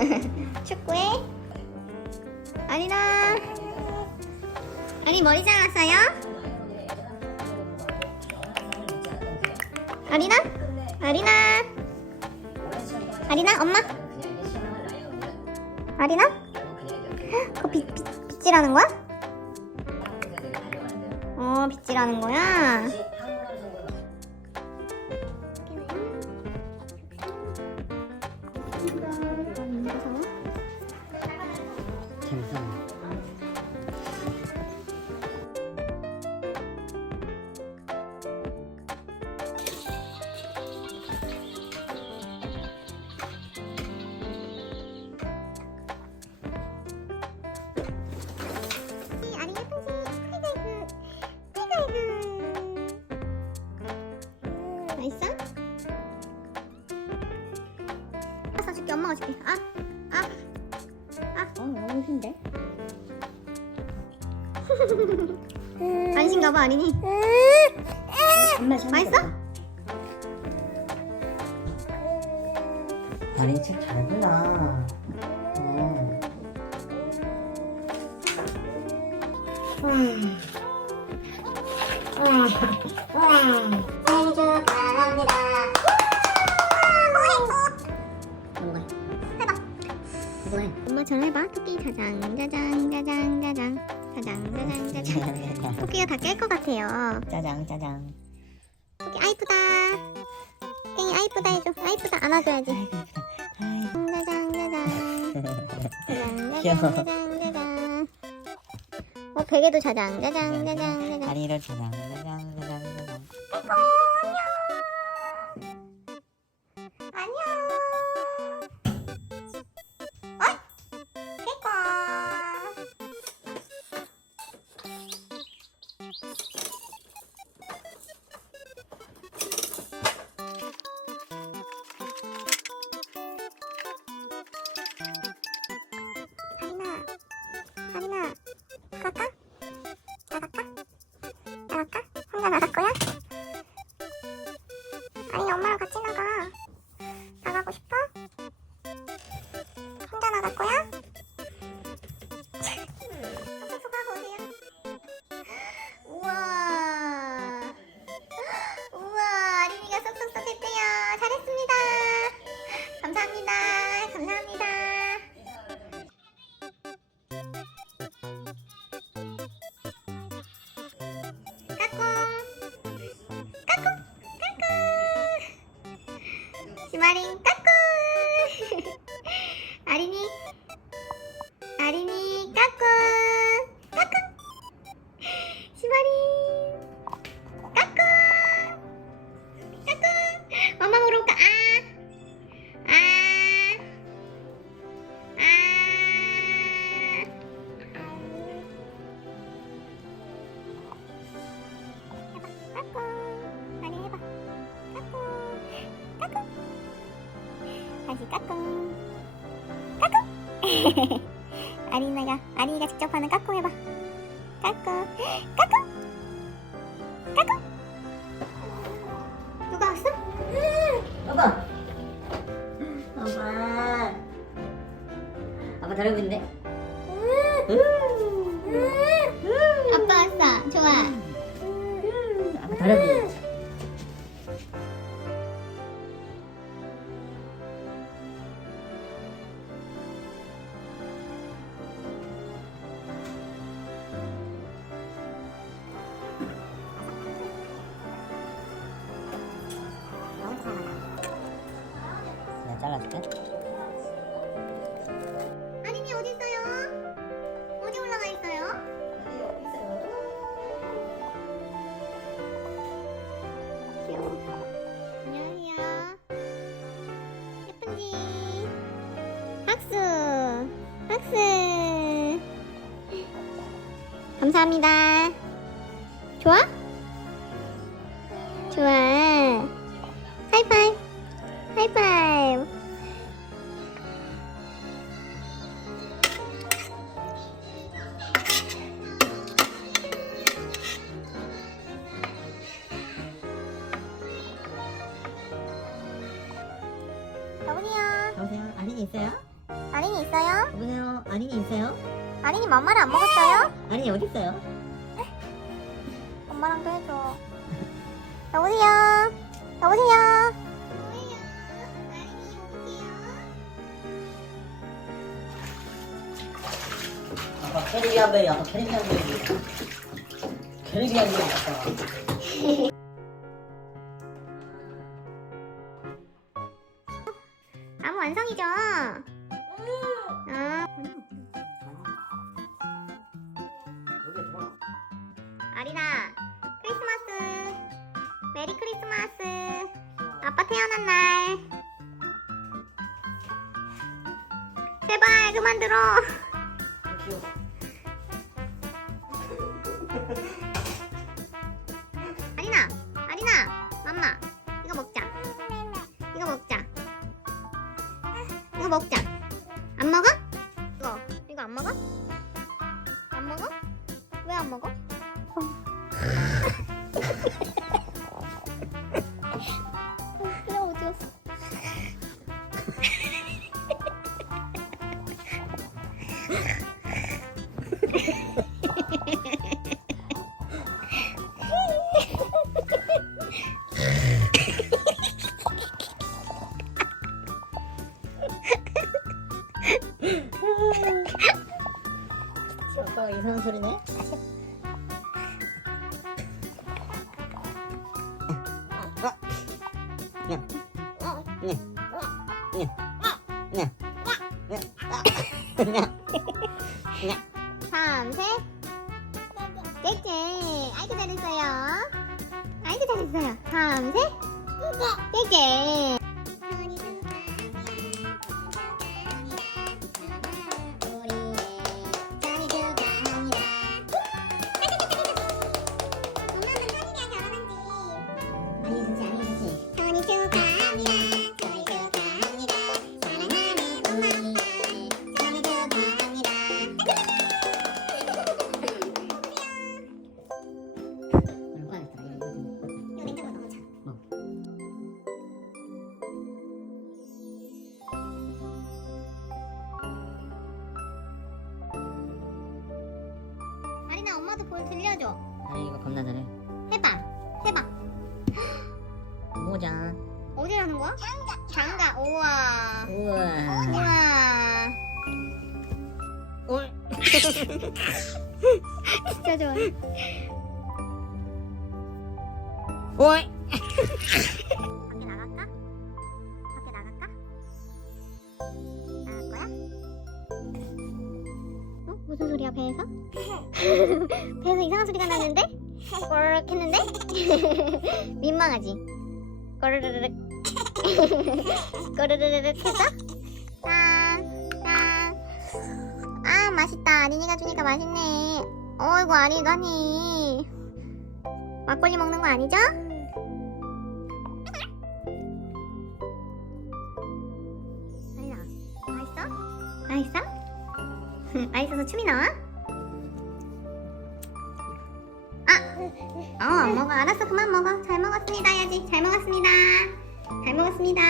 축구해? 아리나. 아리 머리 잘랐어요? 아리나? 아리나? 아리나? 엄마? 아리나? 그거 빗, 빗, 빗질하는 거야? 어, 빗질하는 거야? 아 아 아 어, 너무 힘데 안신가 봐 아린이 엄마 손 맛있어? 아니 책잘 보나. 어. 음. 음. 음. 엄마처럼 해봐. 토끼 자장 자장 자장 자장. 자장 자장 자장. 토끼가 다 깰 것 같아요. 짜장 짜장. 토끼 아이쁘다. 땡이 아이쁘다 해줘. 아이쁘다 안아줘야지. 짜장 짜장. 짜장. 짜장 짜장 어 베개도 자장 짜장 짜장 짜장. 다리를 짜장 혼 시마린 까꿍 까꿍. 까꿍. 아리나가 아리가 직접 하는 까꿍 해봐. 까꿍. 까꿍. 까꿍. 누가 왔어? 아빠. 아빠. 아빠 다르고 있네. 아빠 왔어. 좋아. 아빠 다르 잘라줄게. 아린이 어디 있어요? 어디 올라가 있어요? 안녕하세요 예쁜지 박수 박수 감사합니다? 좋아 있어요? 아린이 맘마를 안 먹었어요? 아린이 어디 있어요? 엄마랑도 해줘. 여보세요? 여보세요? 아빠 캐리비안 베리 아빠 캐리비안 베리 캐리비안 베리 아빠 아빠 태어난 날. 제발 그만 들어. 아리나, 아리나, 맘마, 이거 먹자. 이거 먹자. 이거 먹자. 아빠가 이상한 소리네 삼, 셋. 넷째. 아이고 잘했어요. 아이고 잘했어요. 삼, 셋. 넷째. 엄마도 볼 들려줘. 아니 이거 겁나 잘해 해봐. 해봐. 모자 어디라는 거야? 장가. 장가. 우와. 우와 우와. 올 진짜 좋아해. 올 무슨 소리야 배에서? 배에서 이상한 소리가 나는데? 꼬르륵 했는데? 민망하지? 꼬르르륵 꼬르르륵 했어? 짠! 짠! 아 맛있다 아린이가 주니까 맛있네 어이구 아린이가니 막걸리 먹는 거 아니죠? 춤이 나와? 아! 어, 안 먹어. 알았어. 그만 먹어. 잘 먹었습니다. 해야지. 잘 먹었습니다. 잘 먹었습니다.